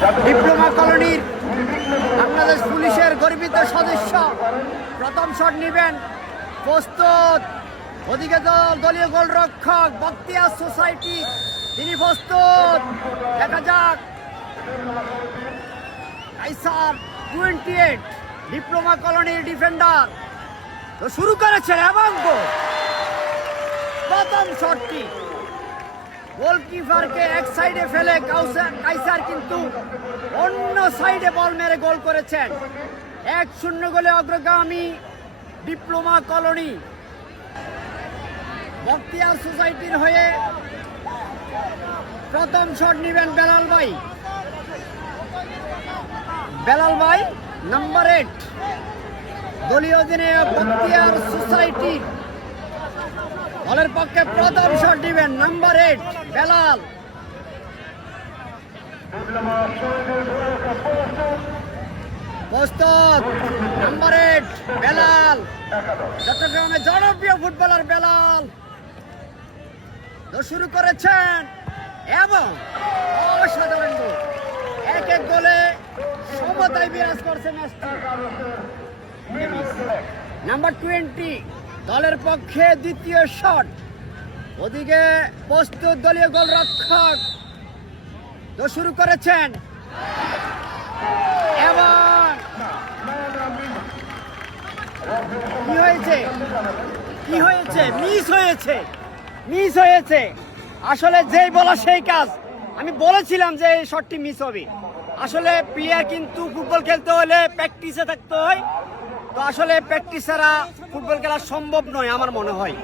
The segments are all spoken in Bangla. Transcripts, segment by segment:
ডিপ্লোমা কলোনির বাংলাদেশ পুলিশের গর্বিত সদস্য প্রথম শট নেবেন। প্রস্তুত। ওদিকে দলীয় গোলরক্ষক বখতিয়ার সোসাইটি, তিনি প্রস্তুত। দেখা যাক কাইসার 28 ডিপ্লোমা কলোনির ডিফেন্ডার তো শুরু করেছেন এবং প্রথম শটটি গোলকিপারকে এক সাইডে ফেলে কাইসার কিন্তু অন্য সাইডে বল মেরে গোল করেছেন। 1-0 গোলে অগ্রগামী ডিপ্লোমা কলোনি। বখতিয়ার সোসাইটির হয়ে প্রথম শট নেবেন বেলাল ভাই নাম্বার 8 দলীয় অধিনায়ক বখতিয়ার সোসাইটি দলের পক্ষে প্রথম শট নেবেন নাম্বার 8 বেলাল। প্রস্তুত। নাম্বার 8 বেলাল, চট্টগ্রামের জনপ্রিয় ফুটবলার বেলাল শুরু করেছেন এবং অসাধারণ গোল। 1-1 গোলে সমতায় বিরাজ করছে ম্যাচটি। নাম্বার 20 দলের পক্ষে দ্বিতীয় শট। ওদিকে প্রস্তুত দলীয় গোলরক্ষক তো শুরু করেছেন এবং কি হয়েছে মিস হয়েছে। আসলে যেই বলা সেই কাজ। আমি বলেছিলাম যে এই শটটি মিস হবে। আসলে প্লেয়ার কিন্তু ফুটবল খেলতে হলে প্র্যাকটিসে থাকতে হয়, তো আসলে প্র্যাকটিস ছাড়া ফুটবল খেলা সম্ভব নয় আমার মনে হয়।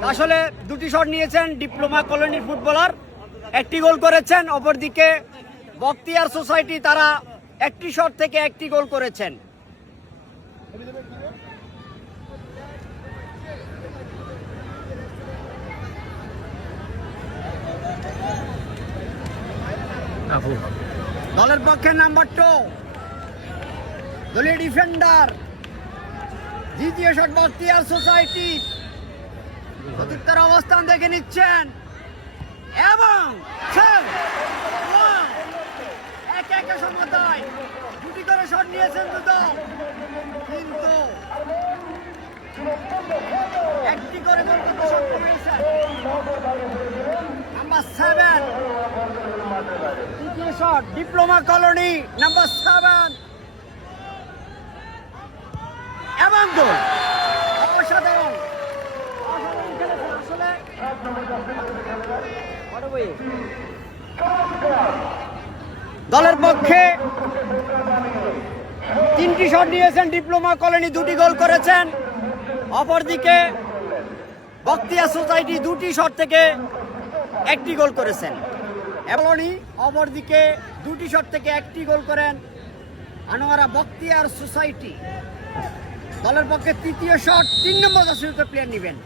তো আসলে দুটি শট নিয়েছেন ডিপ্লোমা কলোনির ফুটবলার, একটি গোল করেছেন। অপরদিকে বখতিয়ার সোসাইটি তারা একটি শট থেকে একটি গোল করেছেন। দলের পক্ষে নাম্বার 2 দলীয় ডিফেন্ডার, দ্বিতীয় শট বখতিয়ার সোসাইটি প্রত্যেকটার অবস্থান দেখে নিচ্ছেন এবং 1-1 সমতায় দুটি করে শট নিয়েছেন দুদল, কিন্তু একটি করে গোল করতে সক্ষম হয়েছেন। নাম্বার 7 তৃতীয় শট ডিপ্লোমা কলোনি নাম্বার 7 এবং গোল। অসাধারণ খেলেছেন আসলে। দলের পক্ষে 3টি শট নিয়েছেন ডিপ্লোমা কলোনি, 2টি গোল করেছেন। অপরদিকে বখতিয়ার সোসাইটি 2টি শট থেকে একটি গোল করেছেন। কলোনি অপরদিকে 2টি শট থেকে একটি গোল করেন আনোয়ারা বখতিয়ার সোসাইটি। দলের পক্ষে তৃতীয় শট 3 নম্বর জার্সিতে প্লেয়ার নেবেন।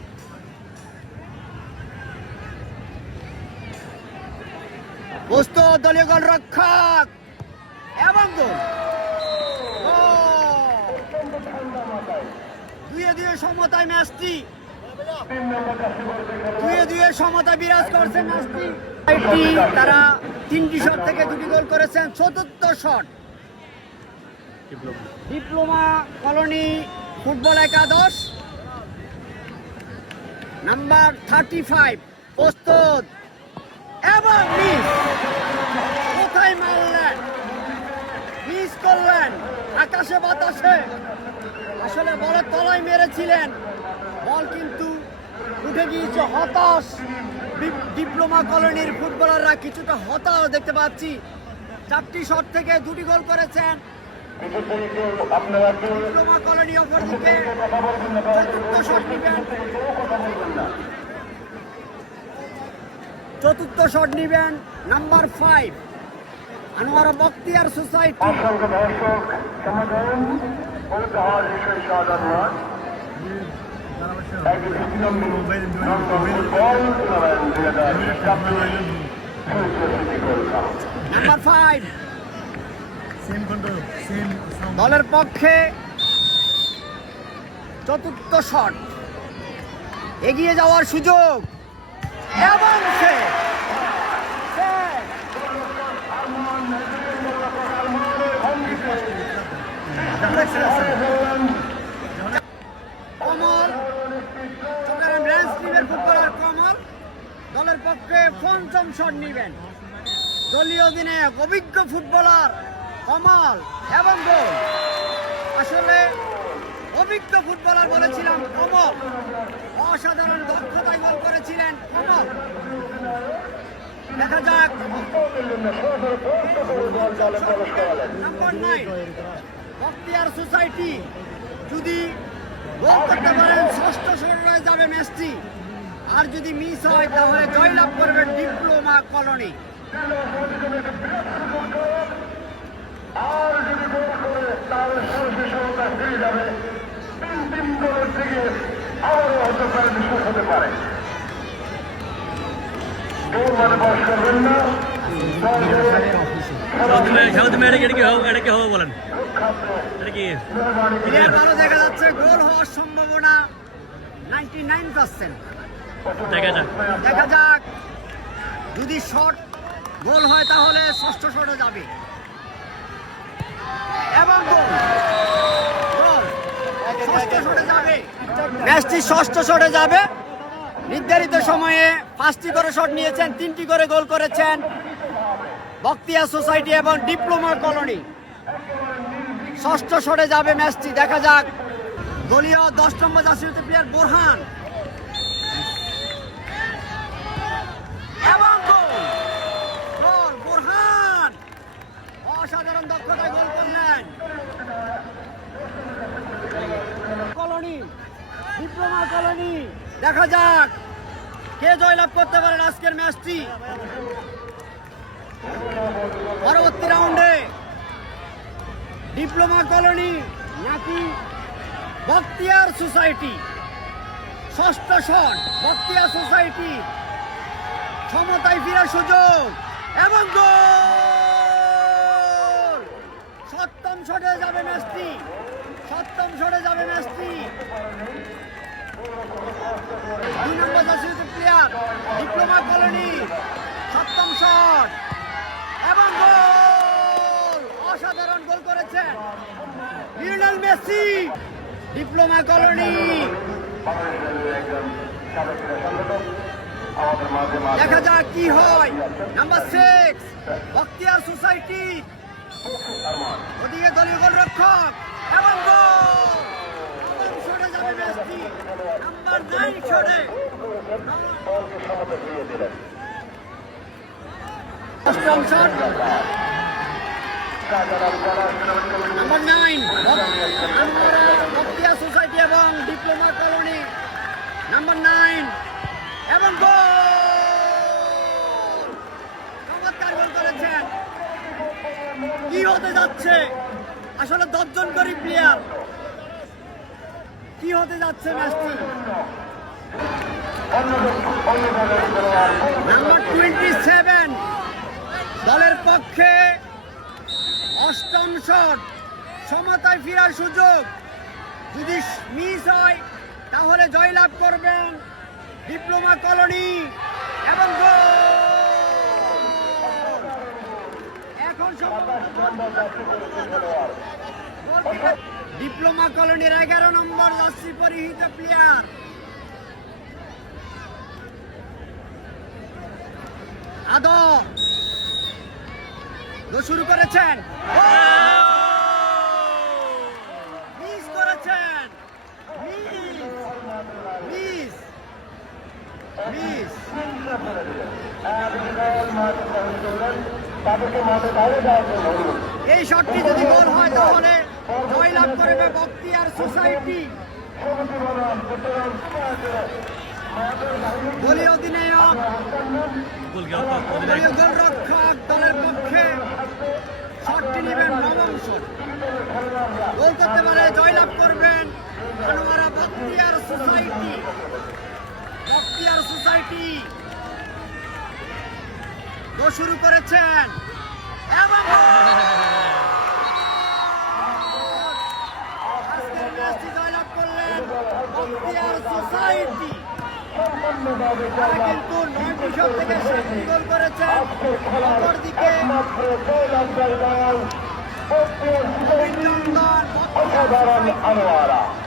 প্রস্তুত দলীয় গোলরক্ষক এবং গোল। 2-2 সমতায় ম্যাচটি, 2-2 সমতায় বিরাজ করছে ম্যাচটি। তারা 3টি শট থেকে 2টি গোল করেছেন। চতুর্থ শট ডিপ্লোমা কলোনি ফুটবল একাদশ নাম্বার 35 প্রস্তুত এবং মিস। কোথায় মারলেন, মিস করলেন আকাশে বাতাসে। আসলে বলের তলায় মেরেছিলেন, বল কিন্তু উঠে গিয়েছে। হতাশ ডিপ্লোমা কলোনির ফুটবলাররা, কিছুটা হতাশ দেখতে পাচ্ছি। 4টি শট থেকে 2টি গোল করেছেন ডিপ্লোমা কলোনি। অপরদিকে চতুর্থ শট নিবেন number 5 Anowara Bakhtiar society. Number 5 দলের পক্ষে চতুর্থ শট, এগিয়ে যাওয়ার সুযোগ এবং কমল চট্টগ্রাম রেঞ্জ টিমের ফুটবলার কমল দলের পক্ষে পঞ্চম শট নিবেন। দলীয় অধিনায়ক অভিজ্ঞ ফুটবলার কমল এবং গোল। আসলে অভিজ্ঞ ফুটবলার বলেছিলাম কমল, অসাধারণ দক্ষতায় গোল করেছিলেন কমল। দেখা যাক নাম্বার 9 বখতিয়ার সোসাইটি যদি গোল করতে পারেন ষষ্ঠ শটে যাবে ম্যাচটি, আর যদি মিস হয় তাহলে জয়লাভ করবেন ডিপ্লোমা কলোনি। আর যদি গোল করে তাহলে সর্বশেষ ফিরে যাবে 3 গোলের দিকে, আবারও হতে পারে বিশেষ হতে পারে। গোল মানে বয়স করবেন না, ভালো দেখা যাচ্ছে, গোল হওয়ার সম্ভাবনা 99%। দেখা যাক যদি শট গোল হয় তাহলে ষষ্ঠ শটে যাবে এবং গোল ষষ্ঠ শটে যাবে। ম্যাচটি ষষ্ঠ শটে যাবে। নির্ধারিত সময়ে 5টি করে শট নিয়েছেন, 3টি করে গোল করেছেন বখতিয়ার সোসাইটি এবং ডিপ্লোমা কলোনি। ষষ্ঠ শটে যাবে ম্যাচটি। দেখা যাক দলীয় 10 নম্বর জার্সিতে প্লেয়ার বোরহান এবং গোল বোরহান অসাধারণ দক্ষতায় গোল করলেন। কলোনি ডিপ্লোমা কলোনি, দেখা যাক কে জয়লাভ করতে পারেন আজকের ম্যাচটি। পরবর্তী রাউন্ডে ডিপ্লোমা কলোনি নাকি বখতিয়ার সোসাইটি। ষষ্ঠ শট বখতিয়ার সোসাইটি, ক্ষমতায় ফেরার সুযোগ এবং গোল। সপ্তম শটে যাবে ম্যাচটি, সপ্তম শটে যাবে ম্যাচটি। 2 নম্বর জার্সিতে প্লেয়ার ডিপ্লোমা কলোনি, সপ্তম শট এবং গোল। অসাধারণ গোল করেছেন লিওনেল মেসি, ডিপ্লোমা কলোনি। দেখা যাক কি হয়। নাম্বার 6 বখতিয়ার সোসাইটি, ওদিকে দলীয় গোলরক্ষক এবং গোল। নবম শটে যাবে ম্যাচটি, নাম্বার 9 শটে। অষ্টম শট নাম্বার 9 বখতিয়ার সোসাইটি এবং ডিপ্লোমা কলোনি, নাম্বার 9 এবং গোল। চমৎকার গোল করেছেন। কি হতে যাচ্ছে আসলে 10 জন করে প্লেয়ার, কি হতে যাচ্ছে ম্যাচটি। নাম্বার 27 দলের পক্ষে অষ্টম শট, সমতায় ফেরার সুযোগ। যদি মিস হয় তাহলে জয়লাভ করবেন ডিপ্লোমা কলোনি এবং এখন ডিপ্লোমা কলোনির 11 নম্বর জার্সি পরিহিত প্লেয়ার আদর শুরু করেছেন, মিস করেছেন, মিস মিস। এই শটটি যদি গোল হয় তাহলে জয়লাভ করবে বখতিয়ার সোসাইটি। দলীয় অধিনায়ক দলীয় গোলরক্ষক দলের পক্ষে শটটি নেবেন নবম শট। গোল করতে পারে জয়লাভ করবেন আনোয়ারা বখতিয়ার সোসাইটি। বখতিয়ার সোসাইটি গোল শুরু করেছেন এবং আজকের ম্যাচটি জয়লাভ করলেন বখতিয়ার সোসাইটি। তারা কিন্তু 9টি শট থেকে 7টি গোল করেছেন। অপরদিকে অভিনন্দন অসাধারণ আনোয়ারা।